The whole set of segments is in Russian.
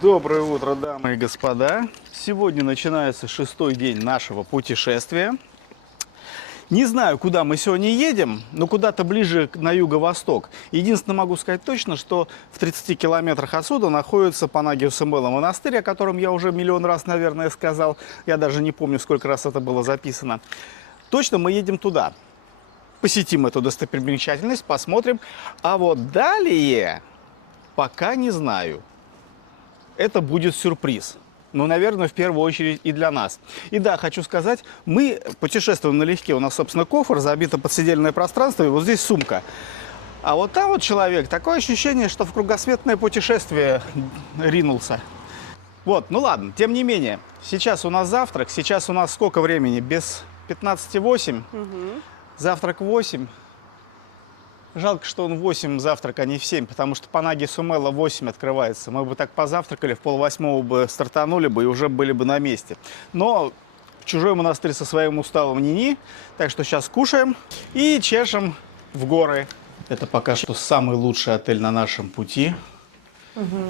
Доброе утро, дамы и господа. Сегодня начинается 6-й день нашего путешествия. Не знаю, куда мы сегодня едем, но куда-то ближе на юго-восток. Единственное, могу сказать точно, что в 30 километрах отсюда находится Панагио-Самуэла монастырь, о котором я уже миллион раз, наверное, сказал. Я даже не помню, сколько раз это было записано. Точно мы едем туда. Посетим эту достопримечательность, посмотрим. А вот далее пока не знаю. Это будет сюрприз. Ну, наверное, в первую очередь и для нас. И да, хочу сказать, мы путешествуем налегке. У нас, собственно, кофр, забито подседельное пространство, и вот здесь сумка. А вот там вот человек, такое ощущение, что в кругосветное путешествие ринулся. Вот, ну ладно, тем не менее. Сейчас у нас завтрак, сейчас у нас сколько времени? Без 15:08. Завтрак в 8. Жалко, что он в 8 завтрак, а не в 7, потому что Панагио-Самуэла в 8 открывается. Мы бы так позавтракали, в 7:30 бы стартанули бы и уже были бы на месте. Но в чужой монастырь со своим уставом ни-ни, так что сейчас кушаем и чешем в горы. Это пока что самый лучший отель на нашем пути.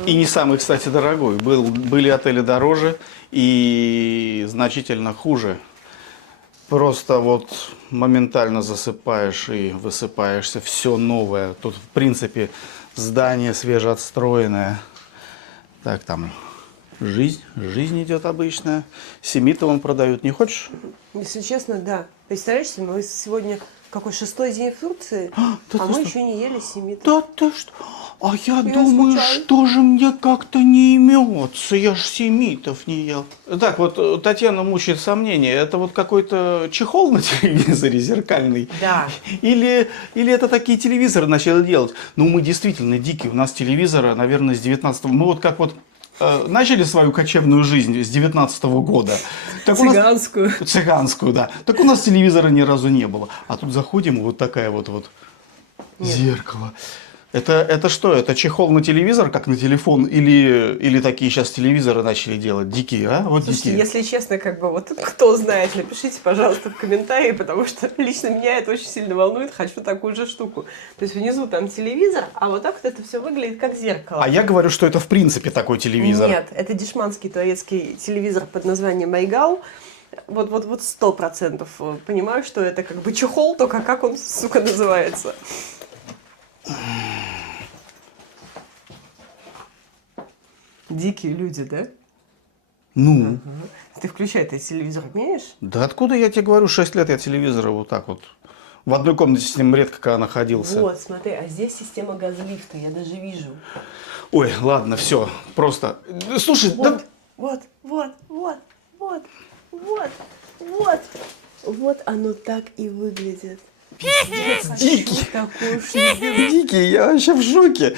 И не самый, кстати, дорогой. Были отели дороже и значительно хуже. Просто вот моментально засыпаешь и высыпаешься. Все новое. Тут, в принципе, здание свежеотстроенное. Так, там жизнь идет обычная. Семитовым продают. Не хочешь? Если честно, да. Представляешь себе, мы сегодня какой 6-й день в Турции, да мы что? еще не ели семитов. Да ты что? А я думаю, скучаю. что же мне как-то не имется. Я ж семитов не ел. Так, вот Татьяна мучает сомнения. Это вот какой-то чехол на телевизоре зеркальный? Да. Или это такие телевизоры начали делать? Ну, мы действительно дикие. У нас телевизора, наверное, с 19-го. Мы вот как вот начали свою кочевную жизнь с 19-го года. Так Цыганскую. Цыганскую, да. Так у нас телевизора ни разу не было. А тут заходим, и вот такая вот зеркало. Это что? Это чехол на телевизор, как на телефон? Или такие сейчас телевизоры начали делать? Дикие, а? Вот Слушайте, дикие. если честно, как бы вот кто знает, напишите, пожалуйста, в комментарии, потому что лично меня это очень сильно волнует, хочу такую же штуку. То есть внизу там телевизор, а вот так вот это все выглядит как зеркало. А я говорю, что это в принципе такой телевизор. Нет, это дешманский турецкий телевизор под названием Майгал. Вот 100% понимаю, что это как бы чехол, только как он, сука, называется. Дикие люди, да? Ну? Ты включай, ты телевизор умеешь? Да откуда я тебе говорю, 6 лет я телевизора вот так вот. В одной комнате с ним редко когда находился. Вот, смотри, а здесь система газлифта, я даже вижу. Ой, ладно, все, просто. Слушай, да... Вот оно так и выглядит. Дикий. Такую штуку. Дикий, я вообще в шоке.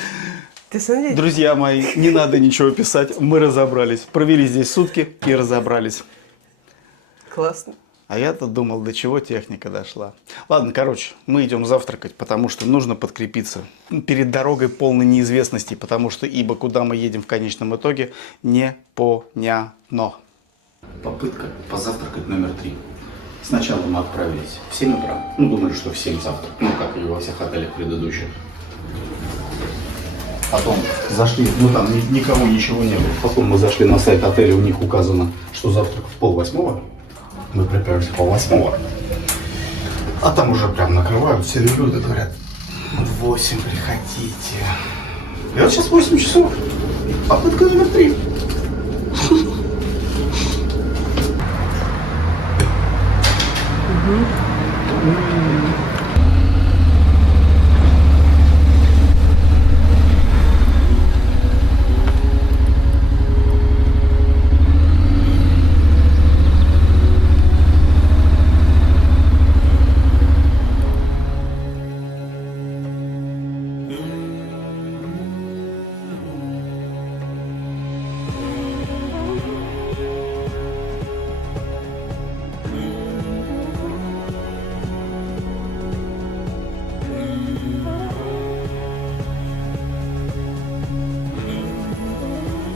Ты смотри. Друзья мои, не надо ничего писать, мы разобрались. Провели здесь сутки и разобрались. Классно. А я-то думал, до чего техника дошла. Ладно, короче, мы идем завтракать, потому что нужно подкрепиться. Перед дорогой полной неизвестности, потому что ибо куда мы едем в конечном итоге, непонятно. Попытка позавтракать номер 3. Сначала мы отправились в 7 утра. Ну, думали, что в 7 завтрак. Ну, как и во всех отелях предыдущих. Потом зашли, ну там никого ничего не было. Потом мы зашли на сайт отеля, у них указано, что завтрак в 7:30. Мы приперлись в 7:30. А там уже прям накрывают, сервируют и говорят, в 8 приходите. И вот сейчас 8 часов. Попытка номер 3.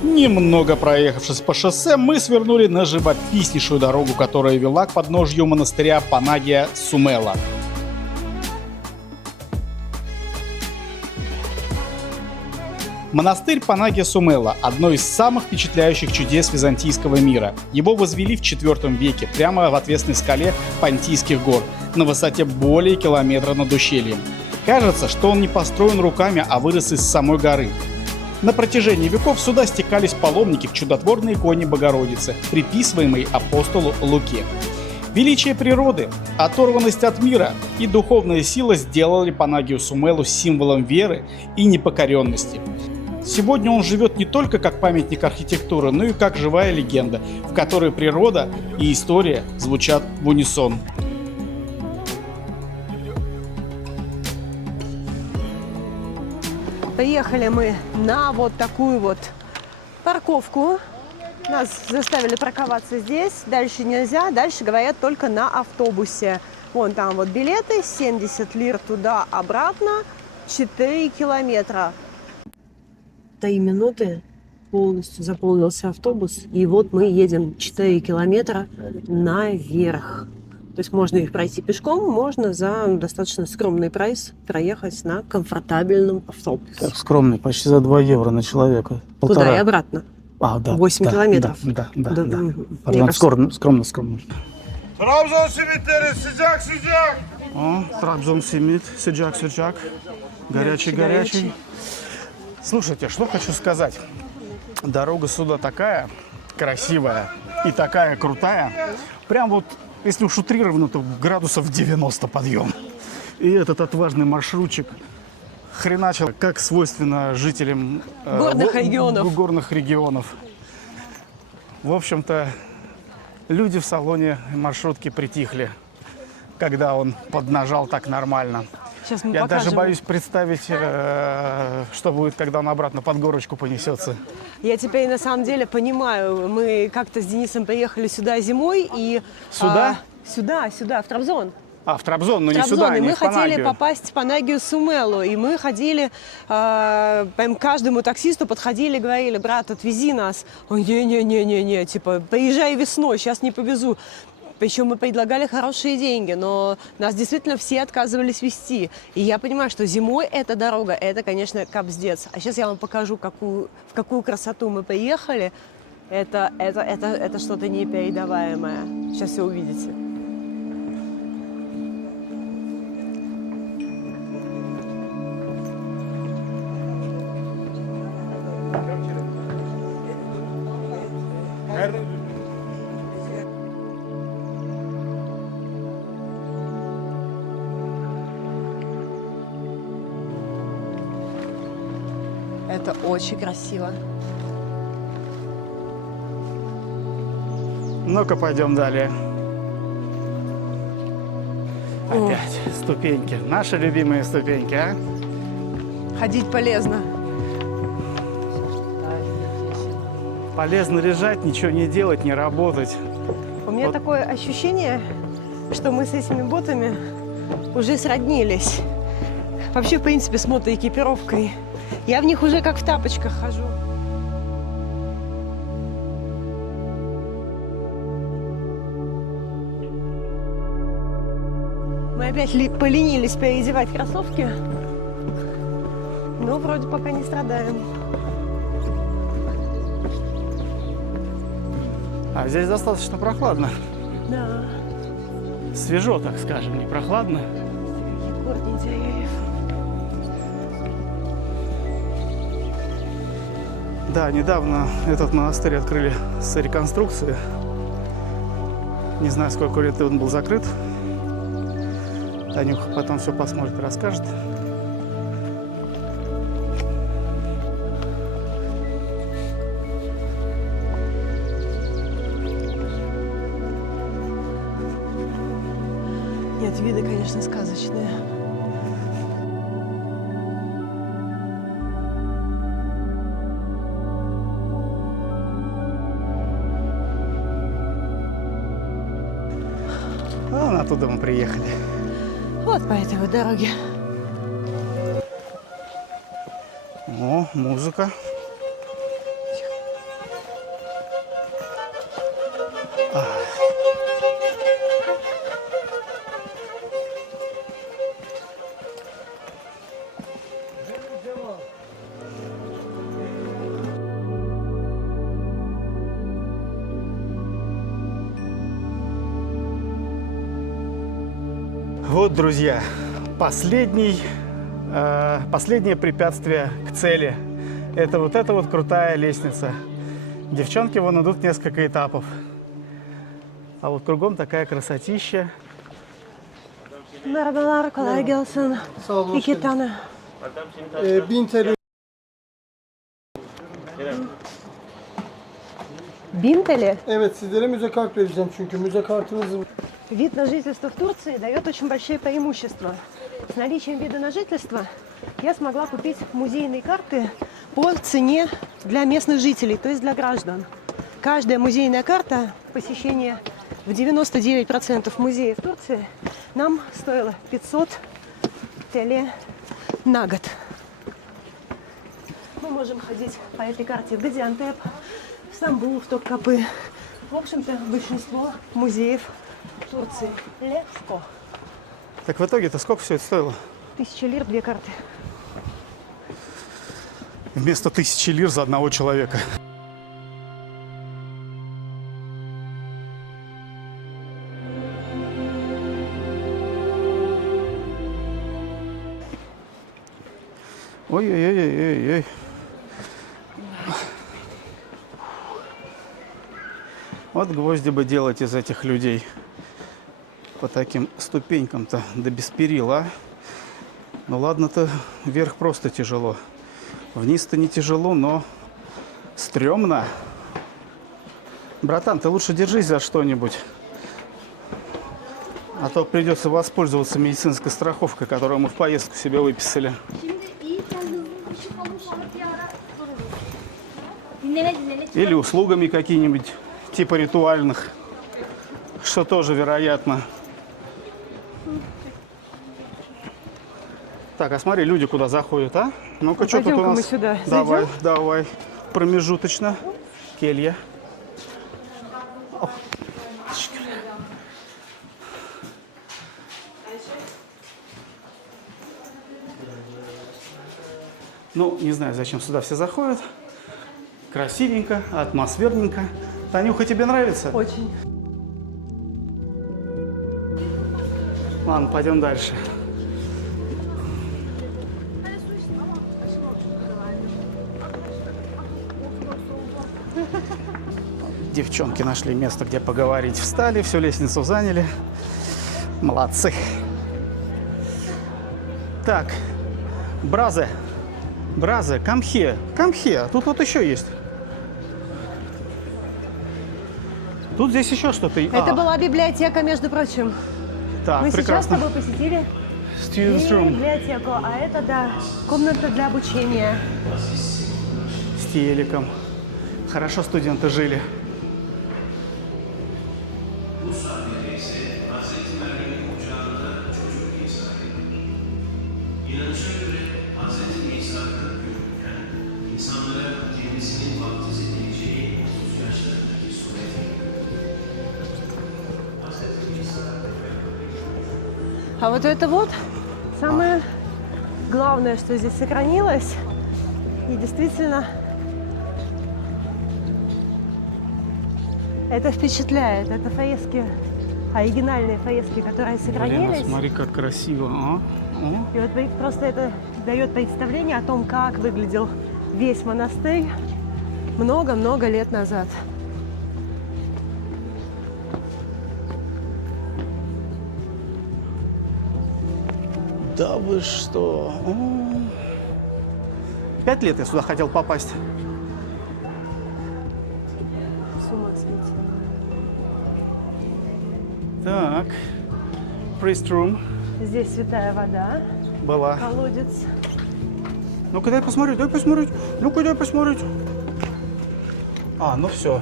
Немного проехавшись по шоссе, мы свернули на живописнейшую дорогу, которая вела к подножью монастыря Панагия Сумела. Монастырь Панагия Сумела – одно из самых впечатляющих чудес византийского мира. Его возвели в IV веке прямо в отвесной скале Понтийских гор на высоте более километра над ущельем. Кажется, что он не построен руками, а вырос из самой горы. На протяжении веков сюда стекались паломники к чудотворной иконе Богородицы, приписываемой апостолу Луке. Величие природы, оторванность от мира и духовная сила сделали Панагию Сумелу символом веры и непокоренности. Сегодня он живет не только как памятник архитектуры, но и как живая легенда, в которой природа и история звучат в унисон. Приехали мы на вот такую вот парковку. Нас заставили парковаться здесь. Дальше нельзя. Дальше говорят только на автобусе. Вон там вот билеты. 70 лир туда-обратно. 4 километра. 3 минуты полностью заполнился автобус. И вот мы едем 4 километра наверх. То есть можно их пройти пешком, можно за достаточно скромный прайс проехать на комфортабельном автобусе. Как скромный, почти за 2 евро на человека. Полтора. Туда и обратно. А, да. 8 километров. Да. Мне Скромно. Trabzon simitleri sıcak sıcak. О, Трабзон симит, сиджак. Горячий. Слушайте, что хочу сказать. Дорога сюда такая красивая и такая крутая. Прям вот, если уж утрированно, то градусов 90 подъем. И этот отважный маршрутчик хреначил, как свойственно жителям горных регионов. В общем-то, люди в салоне маршрутки притихли, когда он поднажал так нормально. Сейчас мы Я покажем. даже боюсь представить, что будет, когда он обратно под горочку понесется. Я теперь на самом деле понимаю. Мы как-то с Денисом приехали сюда зимой и... Сюда? Сюда, в Трабзон. В Трабзон, но не Трабзон, сюда, и не мы в хотели Панагию. попасть в Панагию Сумелу, и мы ходили, прям каждому таксисту подходили, говорили: брат, отвези нас. Он: не, типа, приезжай весной, сейчас не повезу. Причем мы предлагали хорошие деньги, но нас действительно все отказывались везти. И я понимаю, что зимой эта дорога, это, конечно, капздец. А сейчас я вам покажу, в какую красоту мы приехали. Это что-то непередаваемое. Сейчас все увидите. Это очень красиво. Ну-ка, пойдем далее. Опять ступеньки. Наши любимые ступеньки, а? Ходить полезно. Полезно лежать, ничего не делать, не работать. У меня Вот. такое ощущение, что мы с этими ботами уже сроднились. Вообще, в принципе, с мотоэкипировкой. Я в них уже как в тапочках хожу. Мы опять поленились переодевать кроссовки, но вроде пока не страдаем. А здесь достаточно прохладно. Да, Свежо, так скажем, не прохладно. корни деревьев. Да, недавно этот монастырь открыли с реконструкции. Не знаю, сколько лет он был закрыт. Танюха потом все посмотрит, расскажет. Нет, виды, конечно, сказочные. Вон оттуда мы приехали. Вот по этой вот дороге. О, музыка. Вот, друзья, последнее препятствие к цели. Это вот эта вот крутая лестница. Девчонки вон идут несколько этапов. А вот кругом такая красотища. Merhabalar, kolay gelsin. Sağ olun. hoş İki geldiniz. tane. 1000 TL. 1000 TL. Evet, sizlere müze kart vereceğim çünkü müze kartınızı Вид на жительство в Турции дает очень большие преимущества. С наличием вида на жительство я смогла купить музейные карты по цене для местных жителей, то есть для граждан. Каждая музейная карта, посещение в 99% музеев Турции, нам стоило 500 TL на год. Мы можем ходить по этой карте в Газиантеп, в Стамбул, в Топкапы. В общем-то, большинство музеев Турции. Легко. Так в итоге-то сколько все это стоило? 1000 лир, 2 карты. Вместо 1000 лир за одного человека. Ой-ой-ой-ой-ой. Вот гвозди бы делать из этих людей. По таким ступенькам-то, да без перил, а? Ну ладно-то, вверх просто тяжело. Вниз-то не тяжело, но стрёмно. Братан, ты лучше держись за что-нибудь. А то придется воспользоваться медицинской страховкой, которую мы в поездку себе выписали. Или услугами какими-нибудь, типа ритуальных, что тоже вероятно. Так, а смотри, люди куда заходят, а? Ну-ка, что тут у Пойдем-ка нас? мы сюда Давай, зайдем. давай. Промежуточно. Келья. О. Ну, не знаю, зачем сюда все заходят. Красивенько, атмосферненько. Танюха, тебе нравится? Очень. Ладно, пойдем дальше. Девчонки нашли место, где поговорить. Встали, всю лестницу заняли. Молодцы. Так, Бразе. Бразе, come here. Come here. Тут вот еще есть. Тут здесь еще что-то. Это была библиотека, между прочим. Так, Мы сейчас с прекрасно. тобой посетили Students room. библиотеку, а это, да, комната для обучения. С телеком. Хорошо студенты жили. А вот это вот самое главное, что здесь сохранилось. И действительно, это впечатляет. Это фрески, оригинальные фрески, которые сохранились. Блин, смотри, как красиво. А? О. И вот просто это дает представление о том, как выглядел весь монастырь много-много лет назад. Да вы что? 5 лет я сюда хотел попасть. С ума сойти. Так. Priest room Здесь святая вода, была. колодец. Ну-ка, дай посмотреть, дай посмотреть. Ну-ка, дай посмотреть. А, ну все.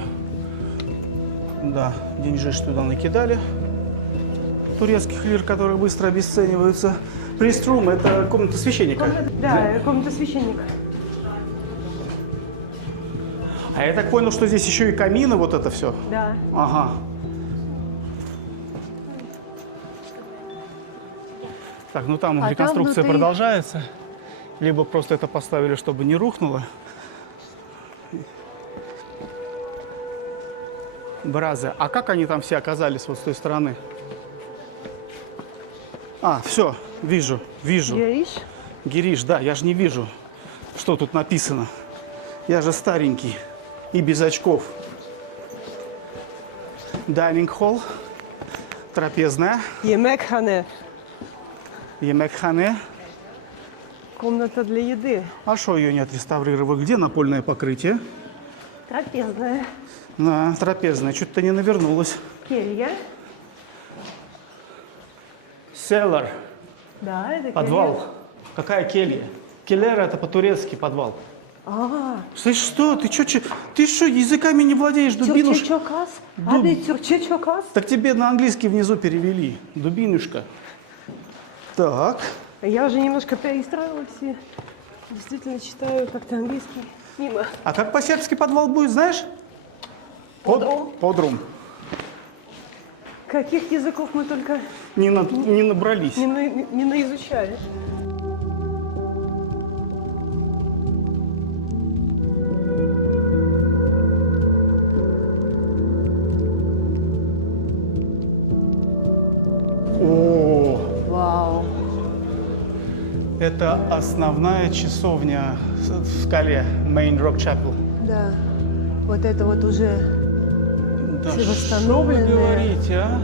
Да, деньжищ туда накидали. Турецких лир, которые быстро обесцениваются. Priest room – это комната священника. Да, комната священника. А я так понял, что здесь еще и камины, вот это все. Да. Ага. Так, ну там А реконструкция там внутри- продолжается. Либо просто это поставили, чтобы не рухнуло. Бразы. А как они там все оказались вот с той стороны? А, все, вижу, вижу. Гириш. Гириш, да, я же не вижу, что тут написано. Я же старенький и без очков. Дайнинг холл, трапезная, Емекхане. емекхане. Комната для еды. А что ее не отреставрировали? Где напольное покрытие? Трапезная. На, трапезная, что-то не навернулось. Келья. Cellar, Да, это подвал. Какая келья? Келлера это по-турецки подвал. А, Слышь, что? Ты что, языками не владеешь, дубинушка? Тюрчечокас. Аби тюрчечокас. Так тебе на английский внизу перевели. Дубинушка. Так. Я уже немножко перестраивалась и действительно читаю как-то английский. Мимо. А как по-сербски подвал будет, знаешь? Подрум. Подрум. Каких языков мы только Не набрались. не наизучали. О, Вау. это основная часовня в скале Main Rock Chapel. Да. Вот это вот уже Да Все что вы восстановленные. говорите, а?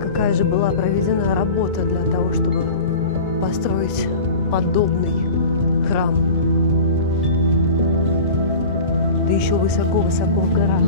какая же была проведена работа для того, чтобы построить подобный храм. Да еще высоко-высоко в горах.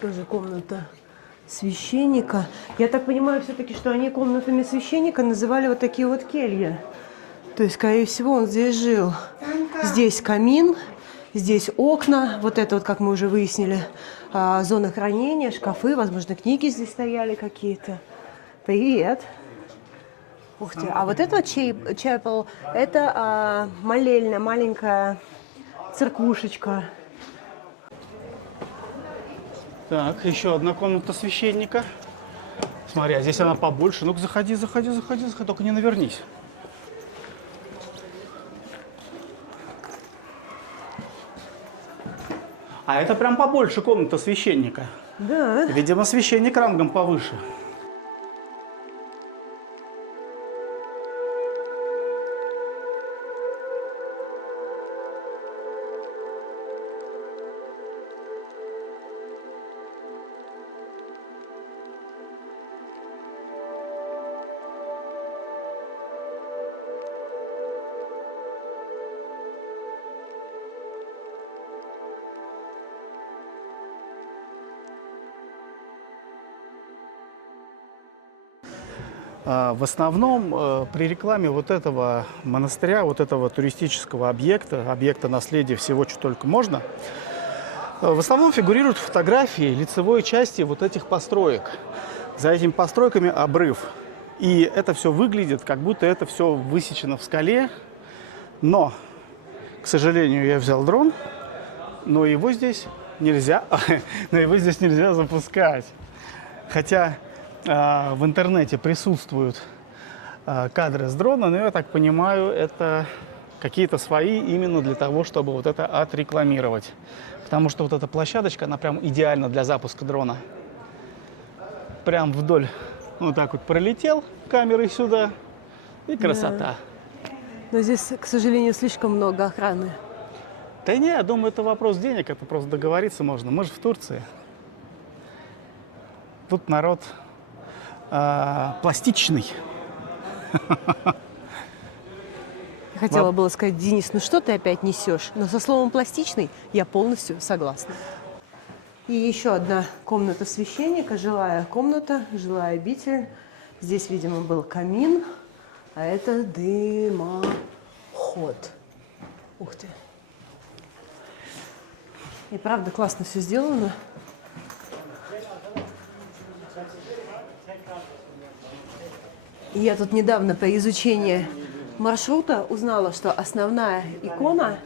Тоже комната священника. Я так понимаю все-таки, что они комнатами священника называли вот такие вот кельи. То есть, скорее всего, он здесь жил. Здесь камин, здесь окна. Вот это вот, как мы уже выяснили, зона хранения, шкафы. Возможно, книги здесь стояли какие-то. Привет. Ух ты. А вот это вот chapel, это молельня, маленькая церквушечка. Так, еще одна комната священника. Смотри, а здесь она побольше. Ну-ка, заходи, только не навернись. А это прям побольше комната священника. Да. Видимо, священник рангом повыше. В основном при рекламе вот этого монастыря, вот этого туристического объекта наследия всего, что только можно, в основном фигурируют фотографии лицевой части вот этих построек. За этими постройками обрыв. И это все выглядит, как будто это все высечено в скале. Но, к сожалению, я взял дрон, но его здесь нельзя запускать. Хотя в интернете присутствуют кадры с дрона, но я так понимаю, это какие-то свои именно для того, чтобы вот это отрекламировать. Потому что вот эта площадочка, она прям идеальна для запуска дрона. Прям вдоль, вот так вот пролетел камерой сюда, и красота. Но здесь, к сожалению, слишком много охраны. Да не, я думаю, это вопрос денег, это просто договориться можно. Мы же в Турции. Тут народ пластичный. Я хотела было сказать: Денис, ну что ты опять несешь? Но со словом «пластичный» я полностью согласна. И еще одна комната священника, жилая комната, жилая обитель. Здесь, видимо, был камин, а это дымоход. Ух ты. И правда классно все сделано. И я тут недавно по изучению маршрута узнала, что основная икона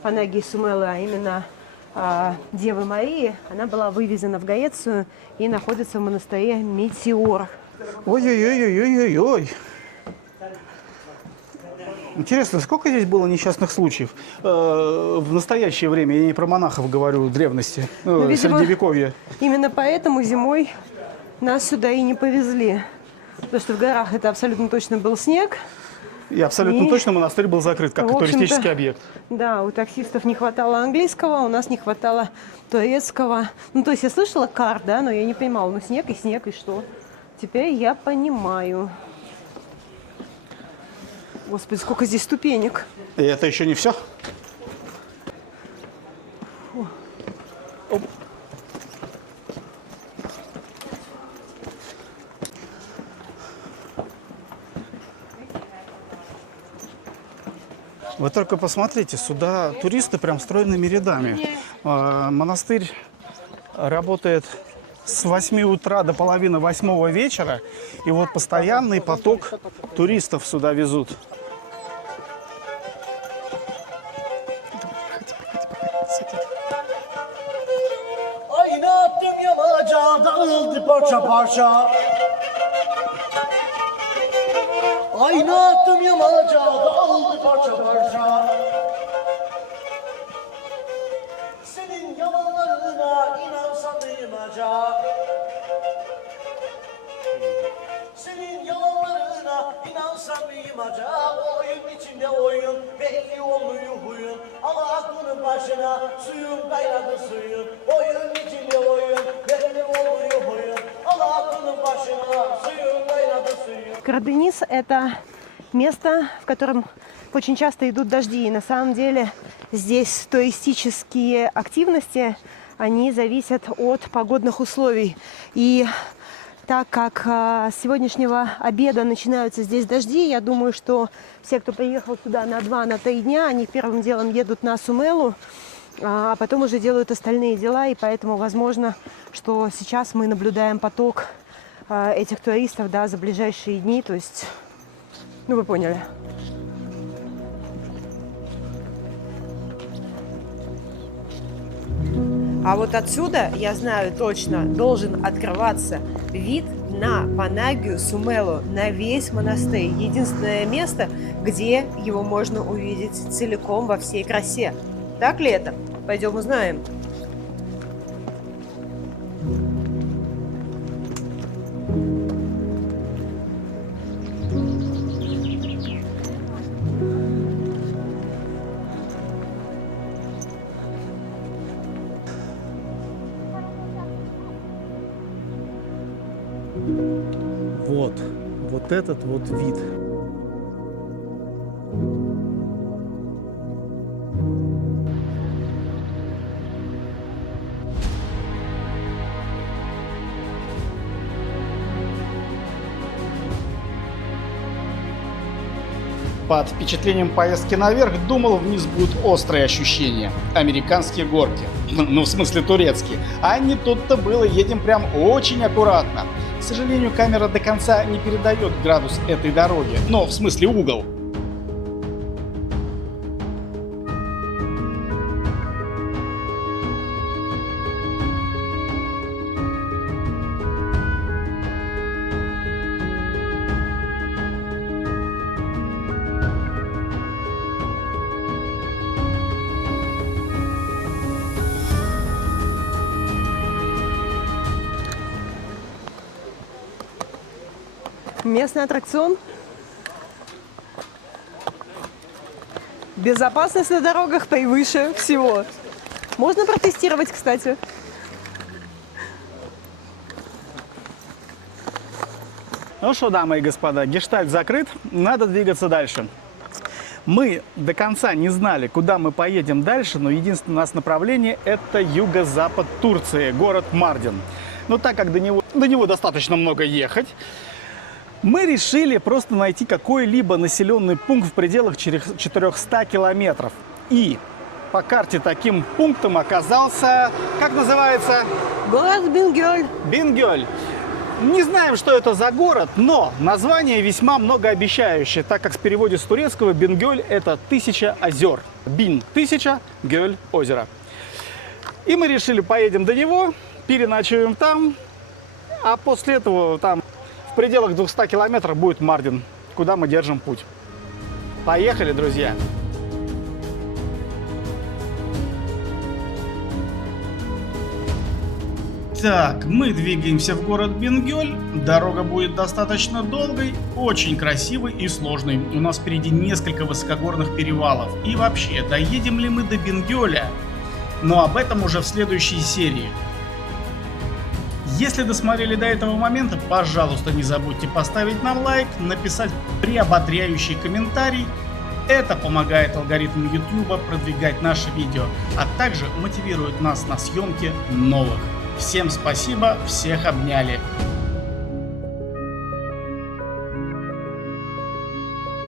Панагии Сумелы, а именно Девы Марии, она была вывезена в Гаецию и находится в монастыре Метеор. Ой-ой-ой-ой-ой-ой. Интересно, сколько здесь было несчастных случаев в настоящее время? Я не про монахов говорю, древности, видимо, средневековья. Именно поэтому зимой нас сюда и не повезли. Потому что в горах это абсолютно точно был снег. И абсолютно точно монастырь был закрыт, как в общем-то, туристический объект. Да, у таксистов не хватало английского, у нас не хватало турецкого. Ну, то есть я слышала кар, да, но я не понимала, ну снег, и что? Теперь я понимаю. Господи, сколько здесь ступенек. И это еще не все. Вы только посмотрите, сюда туристы прям стройными рядами. Монастырь работает с 8 утра до половины 8 вечера. И вот постоянный поток туристов сюда везут. Oynattım yamaca dağıldı parça parça. Oynattım yamaca dağıldı parça parça. Senin yalanlarına inansam duymaca. Senin yalanlarına inansam duymaca. Oyun içinde oyun belli olmuyor huyun. Ama aklının başına suyun kaynadı suyun. Oyun içinde oyun belli olmuyor huyun. Ama aklının başına suyun kaynadı suyun. Кара-Денис – это место, в котором очень часто идут дожди. И на самом деле здесь туристические активности, они зависят от погодных условий. И так как с сегодняшнего обеда начинаются здесь дожди, я думаю, что все, кто приехал сюда на 2-3 дня, они первым делом едут на Сумелу, а потом уже делают остальные дела. И поэтому возможно, что сейчас мы наблюдаем поток этих туристов, да, за ближайшие дни. То есть, ну вы поняли. А вот отсюда, я знаю точно, должен открываться вид на Панагию Сумелу, на весь монастырь. Единственное место, где его можно увидеть целиком во всей красе. Так ли это? Пойдем узнаем. Вот этот вот вид. Под впечатлением поездки наверх думал, вниз будут острые ощущения. Американские горки. Ну, в смысле турецкие. А не тут-то было. Едем прям очень аккуратно. сожалению, камера до конца не передает градус этой дороги, но в смысле угол. Местный аттракцион. Безопасность на дорогах превыше всего. Можно протестировать, кстати. Ну что, дамы и господа, гештальт закрыт, надо двигаться дальше. Мы до конца не знали, куда мы поедем дальше, но единственное у нас направление – это юго-запад Турции, город Мардин. Но так как до него достаточно много ехать, мы решили просто найти какой-либо населенный пункт в пределах 400 километров. И по карте таким пунктом оказался, как называется? Город Бингёль. Бингёль. Не знаем, что это за город, но название весьма многообещающее, так как в переводе с турецкого Бингёль – это 1000 озер. Бин – 1000, Гёль – озеро. И мы решили, поедем до него, переночуем там, а после этого там в пределах 200 километров будет Мардин, куда мы держим путь. Поехали, друзья! Так, мы двигаемся в город Бингёль. Дорога будет достаточно долгой, очень красивой и сложной. У нас впереди несколько высокогорных перевалов. И вообще, доедем ли мы до Бингёля? Но об этом уже в следующей серии. Если досмотрели до этого момента, пожалуйста, не забудьте поставить нам лайк, написать приободряющий комментарий. Это помогает алгоритму YouTube продвигать наши видео, а также мотивирует нас на съемки новых. Всем спасибо, всех обняли.